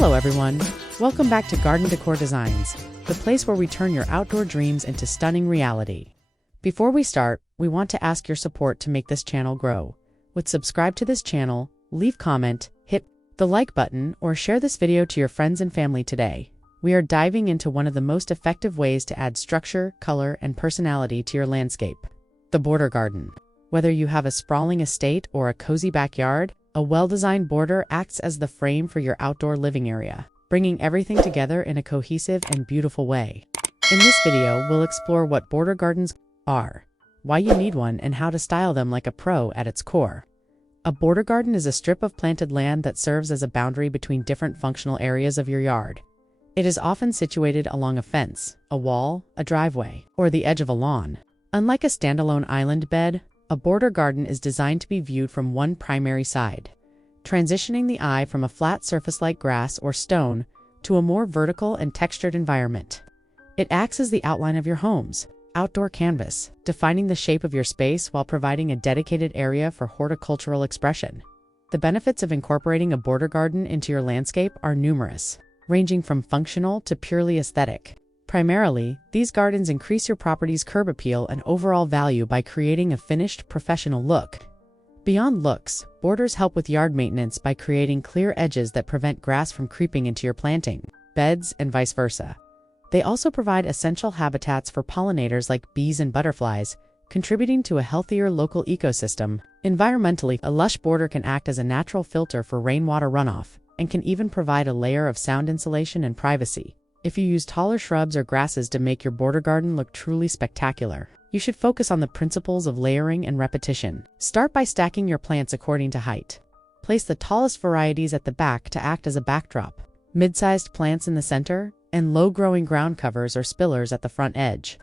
Hello everyone, welcome back to Garden Decor Designs, the place where we turn your outdoor dreams into stunning reality. Before we start, we want to ask your support to make this channel grow. Subscribe to this channel, leave comment, hit the like button, or share this video to your friends and family today. We are diving into one of the most effective ways to add structure, color, and personality to your landscape: the border garden. Whether you have a sprawling estate or a cozy backyard, a well-designed border acts as the frame for your outdoor living area, bringing everything together in a cohesive and beautiful way. In this video, we'll explore what border gardens are, why you need one, and how to style them like a pro at its core. A border garden is a strip of planted land that serves as a boundary between different functional areas of your yard. It is often situated along a fence, a wall, a driveway, or the edge of a lawn. Unlike a standalone island bed, a border garden is designed to be viewed from one primary side, transitioning the eye from a flat surface like grass or stone to a more vertical and textured environment. It acts as the outline of your home's outdoor canvas, defining the shape of your space while providing a dedicated area for horticultural expression. The benefits of incorporating a border garden into your landscape are numerous, ranging from functional to purely aesthetic. Primarily, these gardens increase your property's curb appeal and overall value by creating a finished, professional look. Beyond looks, borders help with yard maintenance by creating clear edges that prevent grass from creeping into your planting beds and vice versa. They also provide essential habitats for pollinators like bees and butterflies, contributing to a healthier local ecosystem. Environmentally, a lush border can act as a natural filter for rainwater runoff and can even provide a layer of sound insulation and privacy. If you use taller shrubs or grasses to make your border garden look truly spectacular, you should focus on the principles of layering and repetition. Start by stacking your plants according to height. Place the tallest varieties at the back to act as a backdrop, mid-sized plants in the center, and low-growing ground covers or spillers at the front edge.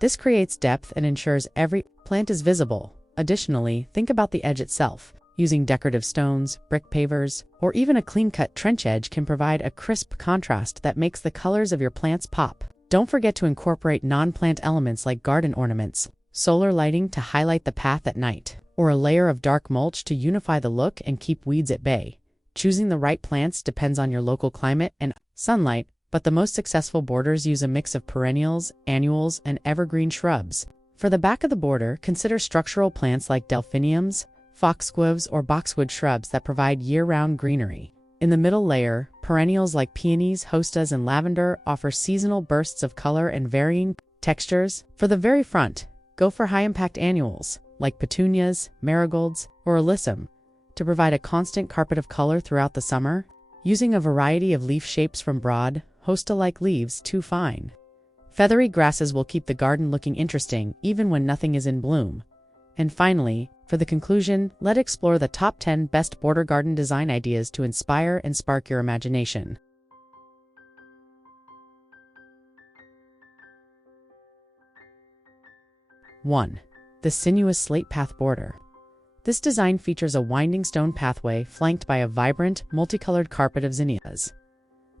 This creates depth and ensures every plant is visible. Additionally, think about the edge itself. Using decorative stones, brick pavers, or even a clean-cut trench edge can provide a crisp contrast that makes the colors of your plants pop. Don't forget to incorporate non-plant elements like garden ornaments, solar lighting to highlight the path at night, or a layer of dark mulch to unify the look and keep weeds at bay. Choosing the right plants depends on your local climate and sunlight, but the most successful borders use a mix of perennials, annuals, and evergreen shrubs. For the back of the border, consider structural plants like delphiniums, foxgloves, or boxwood shrubs that provide year-round greenery. In the middle layer, perennials like peonies, hostas, and lavender offer seasonal bursts of color and varying textures. For the very front, go for high-impact annuals like petunias, marigolds, or alyssum to provide a constant carpet of color throughout the summer. Using a variety of leaf shapes from broad, hosta-like leaves to fine, feathery grasses will keep the garden looking interesting even when nothing is in bloom. And finally, for the conclusion, let's explore the top 10 best border garden design ideas to inspire and spark your imagination. 1. The sinuous slate path border. This design features a winding stone pathway flanked by a vibrant, multicolored carpet of zinnias.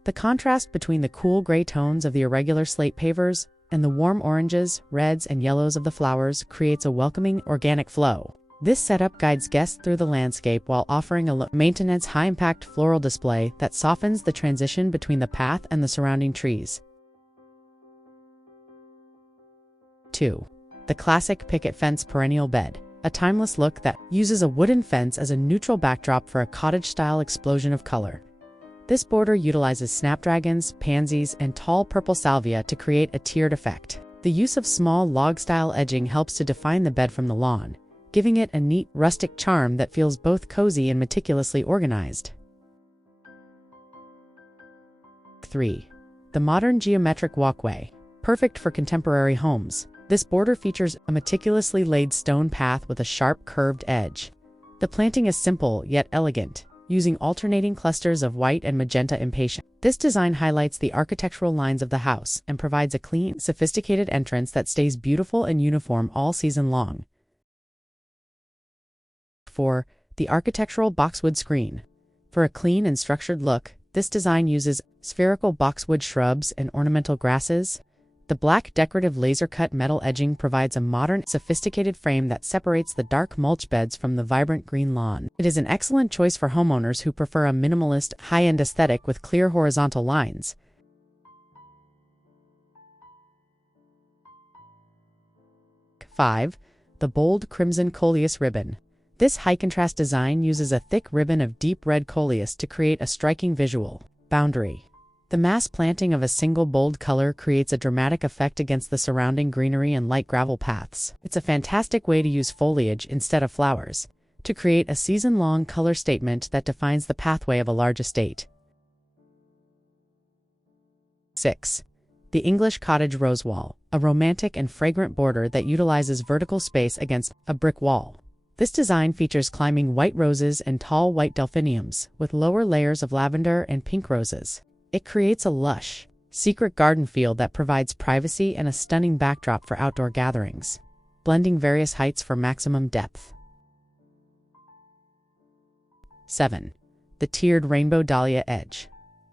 The contrast between the cool gray tones of the irregular slate pavers and the warm oranges, reds, and yellows of the flowers creates a welcoming, organic flow. This setup guides guests through the landscape while offering a low-maintenance, high-impact floral display that softens the transition between the path and the surrounding trees. 2. The classic picket fence perennial bed, a timeless look that uses a wooden fence as a neutral backdrop for a cottage-style explosion of color. This border utilizes snapdragons, pansies, and tall purple salvia to create a tiered effect. The use of small log-style edging helps to define the bed from the lawn, giving it a neat, rustic charm that feels both cozy and meticulously organized. 3. The modern geometric walkway, perfect for contemporary homes. This border features a meticulously laid stone path with a sharp, curved edge. The planting is simple yet elegant, using alternating clusters of white and magenta impatiens. This design highlights the architectural lines of the house and provides a clean, sophisticated entrance that stays beautiful and uniform all season long. 4. The architectural boxwood screen. For a clean and structured look, this design uses spherical boxwood shrubs and ornamental grasses. The black decorative laser-cut metal edging provides a modern, sophisticated frame that separates the dark mulch beds from the vibrant green lawn. It is an excellent choice for homeowners who prefer a minimalist, high-end aesthetic with clear horizontal lines. 5. The bold crimson coleus ribbon. This high-contrast design uses a thick ribbon of deep red coleus to create a striking visual boundary. The mass planting of a single bold color creates a dramatic effect against the surrounding greenery and light gravel paths. It's a fantastic way to use foliage instead of flowers, to create a season-long color statement that defines the pathway of a large estate. 6. The English Cottage Rose Wall, a romantic and fragrant border that utilizes vertical space against a brick wall. This design features climbing white roses and tall white delphiniums, with lower layers of lavender and pink roses. It creates a lush, secret garden feel that provides privacy and a stunning backdrop for outdoor gatherings, blending various heights for maximum depth. 7. The Tiered Rainbow Dahlia Edge.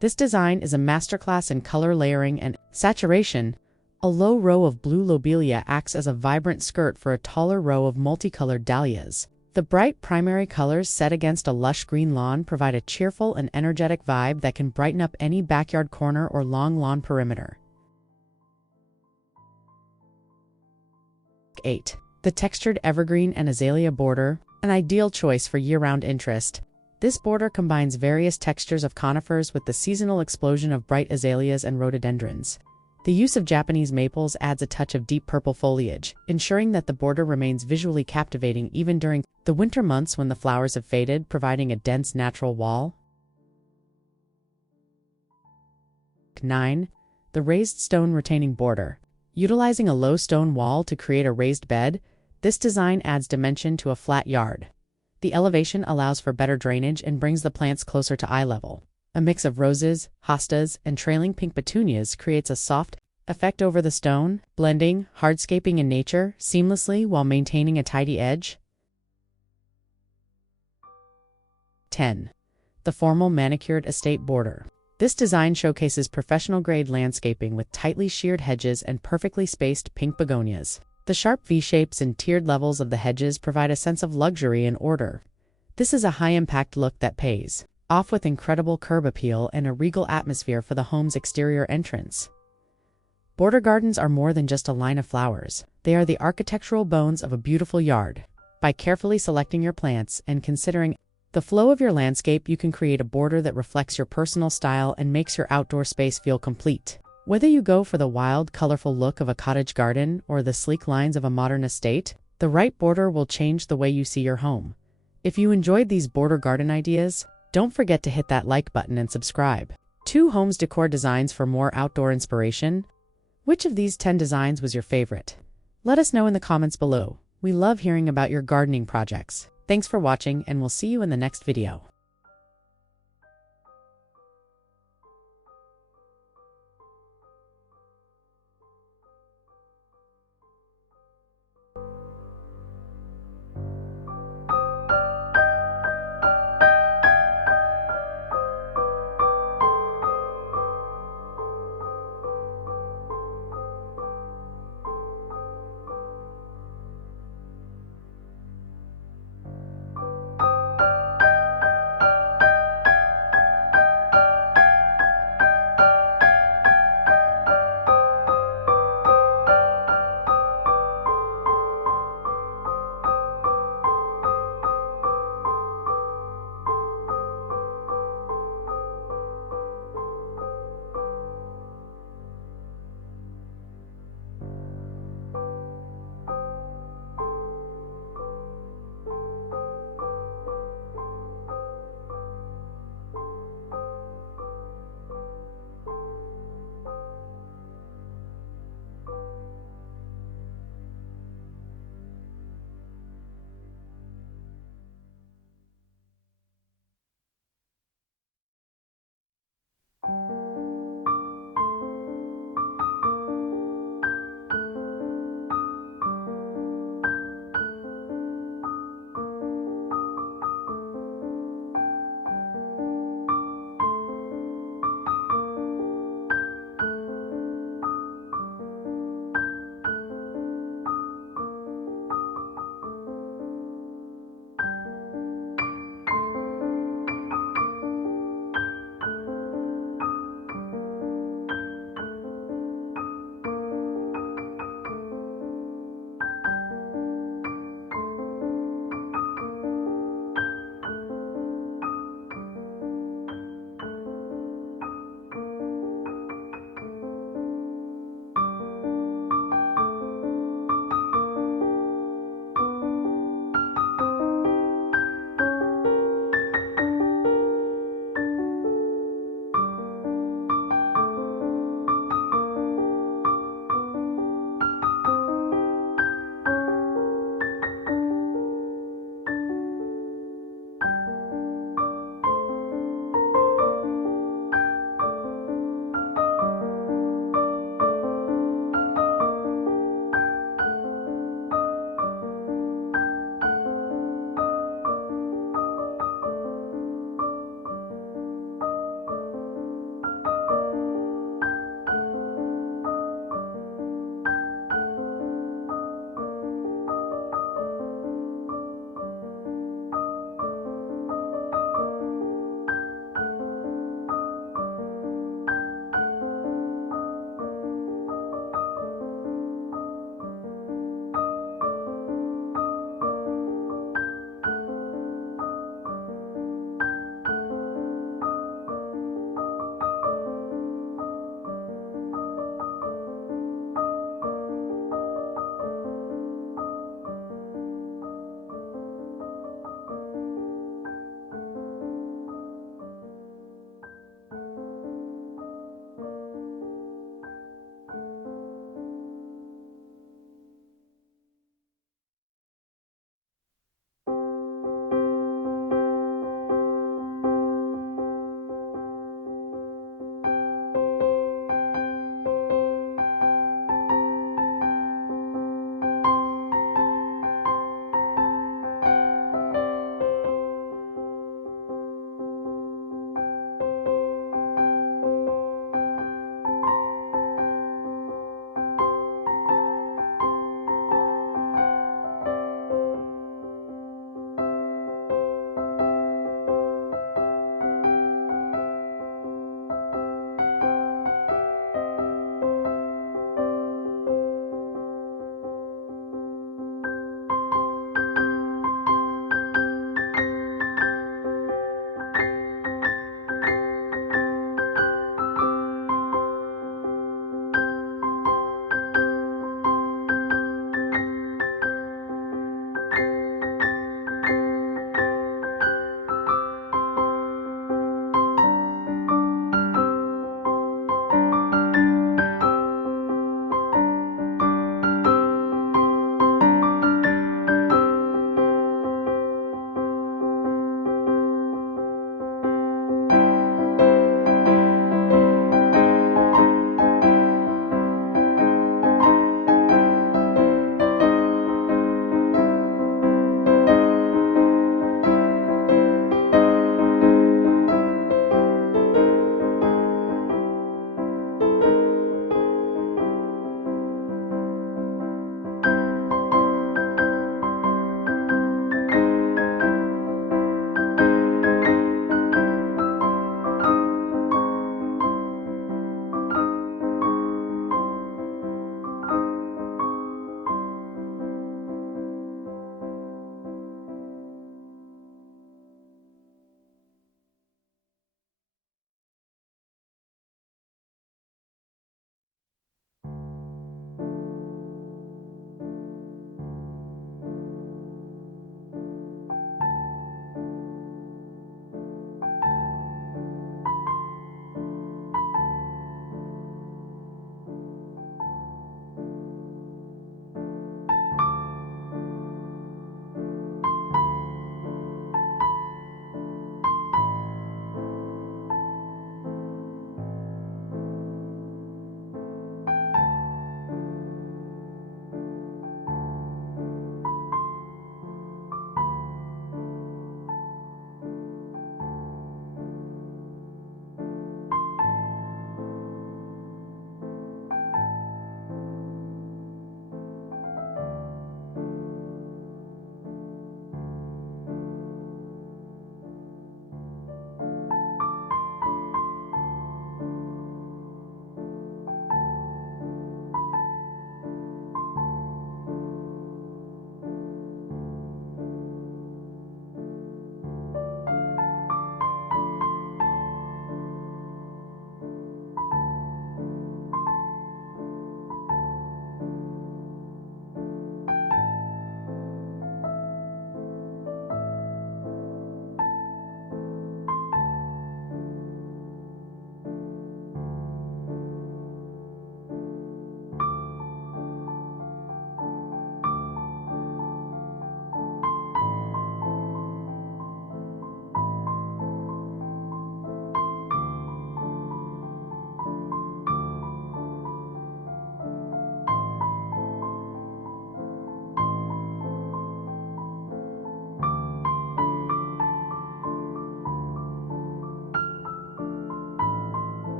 This design is a masterclass in color layering and saturation. A low row of blue lobelia acts as a vibrant skirt for a taller row of multicolored dahlias. The bright primary colors set against a lush green lawn provide a cheerful and energetic vibe that can brighten up any backyard corner or long lawn perimeter. 8. The Textured Evergreen and Azalea Border, an ideal choice for year-round interest. This border combines various textures of conifers with the seasonal explosion of bright azaleas and rhododendrons. The use of Japanese maples adds a touch of deep purple foliage, ensuring that the border remains visually captivating even during the winter months when the flowers have faded, providing a dense natural wall. 9. The Raised Stone Retaining Border. Utilizing a low stone wall to create a raised bed, this design adds dimension to a flat yard. The elevation allows for better drainage and brings the plants closer to eye level. A mix of roses, hostas, and trailing pink petunias creates a soft effect over the stone, blending hardscaping and nature seamlessly while maintaining a tidy edge. 10. The Formal Manicured Estate Border. This design showcases professional-grade landscaping with tightly sheared hedges and perfectly spaced pink begonias. The sharp V-shapes and tiered levels of the hedges provide a sense of luxury and order. This is a high-impact look that pays off with incredible curb appeal and a regal atmosphere for the home's exterior entrance. Border gardens are more than just a line of flowers. They are the architectural bones of a beautiful yard. By carefully selecting your plants and considering the flow of your landscape, you can create a border that reflects your personal style and makes your outdoor space feel complete. Whether you go for the wild, colorful look of a cottage garden or the sleek lines of a modern estate, the right border will change the way you see your home. If you enjoyed these border garden ideas, don't forget to hit that like button and subscribe. 2 Homes Decor Designs for more outdoor inspiration. Which of these 10 designs was your favorite? Let us know in the comments below. We love hearing about your gardening projects. Thanks for watching, and we'll see you in the next video.